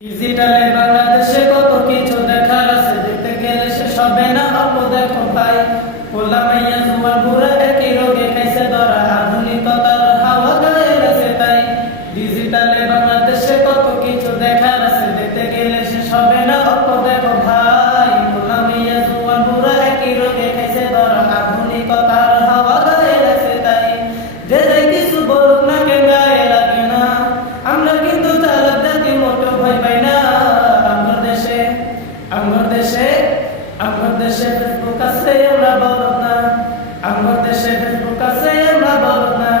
ডিজিটালে বাংলাদেশে কত কিছু দেখার আছে, দেখতে গেলে সে সবে না, অল্প দেখো ভাই। পোলা মাইয়া জুয়ার বুড়া একই রোগে খাইছে ধরা আধুনিকতার হাওয়া গায়ে গেছে তাই। ডিজিটালে বাংলাদেশে কত কিছু দেখার আছে, দেখতে গেলে সে সবে না, অল্প দেখো ভাই। পোলা মাইয়া জুয়ার বুড়া একই রোগে খাইছে ধরা আধুনিকতার আছে আমরা বড় না। আমার দেশে ফেসবুক আছে আমরা বড় না।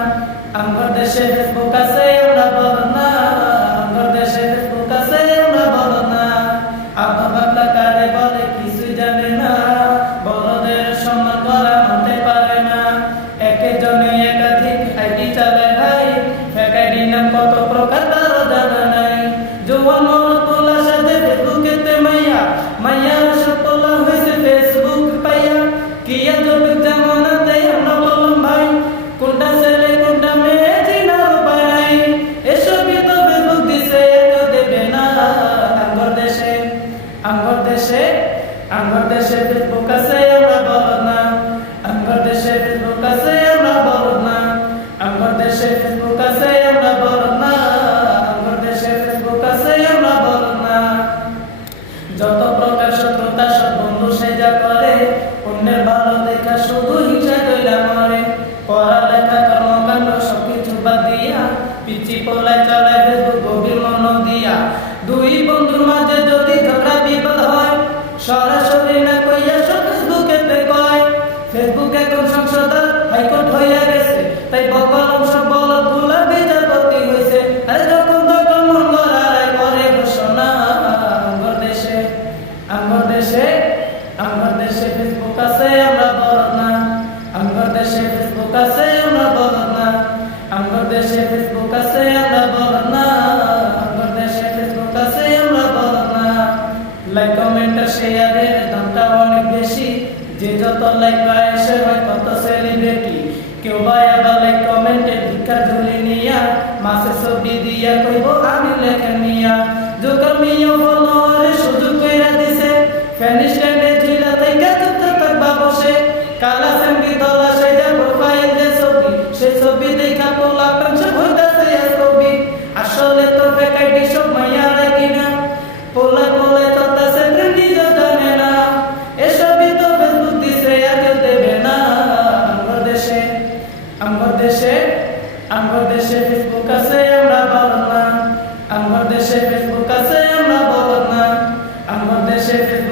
আমার দেশে ফেসবুক আছে আমরা বড় না। আমার দেশে ফেসবুক আছে আমরা বড় না। আধা বাংলা কারে বলে কিছু জানে না। বড়দের সম্মান করা মানতে পারে না। একজনে একাধিক আইডি চালে ভাই। এক আইডি নাম কত প্রকার তারও জানা নাই। জোয়ান মরদ তোলা সাজে ফেসবুকেতে মাইয়া। মাইয়া সব আমরা দেশে ফেসবুক আছে। পড়ালেখা কর্মকাণ্ড সবকিছু বাদ দিয়া পিচি পোলায় চালায় গভীর মন দিয়া। দুই বন্ধুর মাঝে যদি ঝগড়া, বিপদ হয়, সরাসরি না কইয়া সব ফেসবুকে কয়। ফেসবুক এখন সংসদ, হাইকোর্ট হইয়া গেছে, তাই বকলম ফেসবুক আছে, আমরা বড় না। আমার দেশে ফেসবুক আছে, আমরা বড় না। আমার দেশে ফেসবুক আছে, আমরা বড় না। লাইক কমেন্ট শেয়ারের দামটা অনেক বেশি। যে যত লাইক পায়, সে হয় তত সেলিব্রিটি কেউ বা আবার লাইক কমেন্টে ভিক্ষা ঝুলি নিয়া, মাসে ছবি দিয়া কইব, আমি লেখা নিয়া জোকার মিয়া ফলোয়ারে সুযোগ কইরা দিছে। স্ট্যান্ডে ঝুলা থেকে চুপ থাকবা বসে। কালা সেমবি দলা সেজা আসলে তো সব মাইয়ারা কিনা। পোলা পোলা চলতেছে জানে না। এসবই তো ফেসবুক দিছে কেউ দেবে না। আমার দেশে আমার দেশে আমার দেশে ফেসবুক আছে, আমরা বলো না আমার দেশে ফেসবুক আছে, আমরা বলো না আমার দেশে ফেসবুক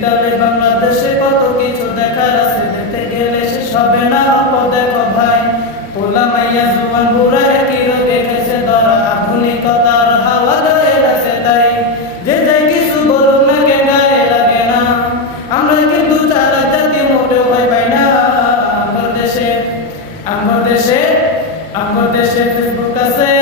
বিকালে বাংলাদেশে কত কিছু দেখার আছে? যেতে গেলে না, অল্প দেখো ভাই। পোলা মাইয়া জুয়ান না লাগে না। আমরা কিন্তু তারা দেশে আমার দেশে আমার দেশে ফেসবুক আছে।